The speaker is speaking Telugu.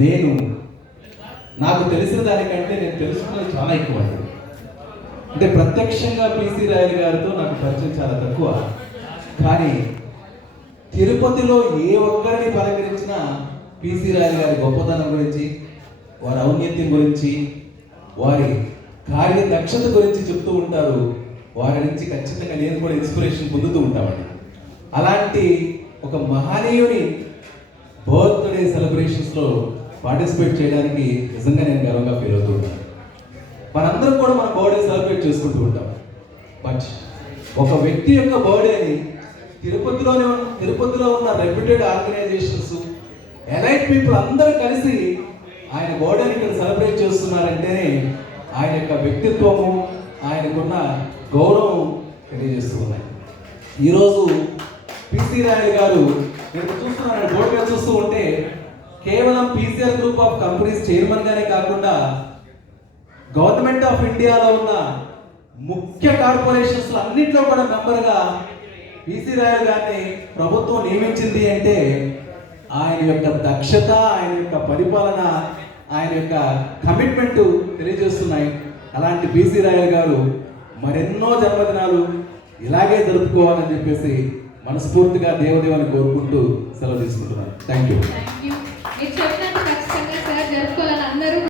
నేను నాకు తెలిసిన దానికంటే నేను తెలుసుకున్నది చాలా ఎక్కువ. అంటే ప్రత్యక్షంగా పిసి రాయల్ గారితో నాకు పరిచయం చాలా తక్కువ. కానీ తిరుపతిలో ఏ ఒక్కరిని పలకరించినా పిసి రాయల్ గారి గొప్పతనం గురించి, వారి ఔన్నత్యం గురించి, వారి కార్యదక్షత గురించి చెప్తూ ఉంటారు. వారి నుంచి ఖచ్చితంగా నేను కూడా ఇన్స్పిరేషన్ పొందుతూ ఉంటామండి. అలాంటి ఒక మహనీయుని బర్త్డే సెలబ్రేషన్స్లో పార్టిసిపేట్ చేయడానికి నిజంగా నేను గర్వంగా ఫీల్ అవుతూ ఉంటాను. మనందరం కూడా మన బర్త్డే సెలబ్రేట్ చేసుకుంటూ ఉంటాం. బట్ ఒక వ్యక్తి యొక్క బర్త్డేని తిరుపతిలో ఉన్న రెప్యూటెడ్ ఆర్గనైజేషన్స్, ఎలైట్ పీపుల్ అందరూ కలిసి ఆయన బర్త్డేని ఇక్కడ సెలబ్రేట్ చేస్తున్నారంటేనే ఆయన యొక్క వ్యక్తిత్వము, ఆయనకున్న గౌరవం తెలియజేస్తూ ఉన్నాయి. ఈరోజు పిసి రాయల్ గారు నేను చూస్తున్నాను, బోర్డు మీద చూస్తూ ఉంటే కేవలం PCR group of companies chairman గానే కాకుండా గవర్నమెంట్ ఆఫ్ ఇండియాలో ఉన్న ముఖ్య కార్పొరేషన్స్ అన్నింటిలో కూడా మెంబర్గా పిసి రాయల్ గారిని ప్రభుత్వం నియమించింది అంటే ఆయన యొక్క దక్షత, ఆయన యొక్క పరిపాలన, ఆయన యొక్క కమిట్మెంట్ తెలియజేస్తున్నాయి. అలాంటి పిసి రాయల్ గారు మరెన్నో జన్మదినాలు ఇలాగే జరుపుకోవాలని చెప్పేసి మనస్ఫూర్తిగా దేవదేవాన్ని కోరుకుంటూ సెలవు తీసుకుంటున్నాను. Thank you.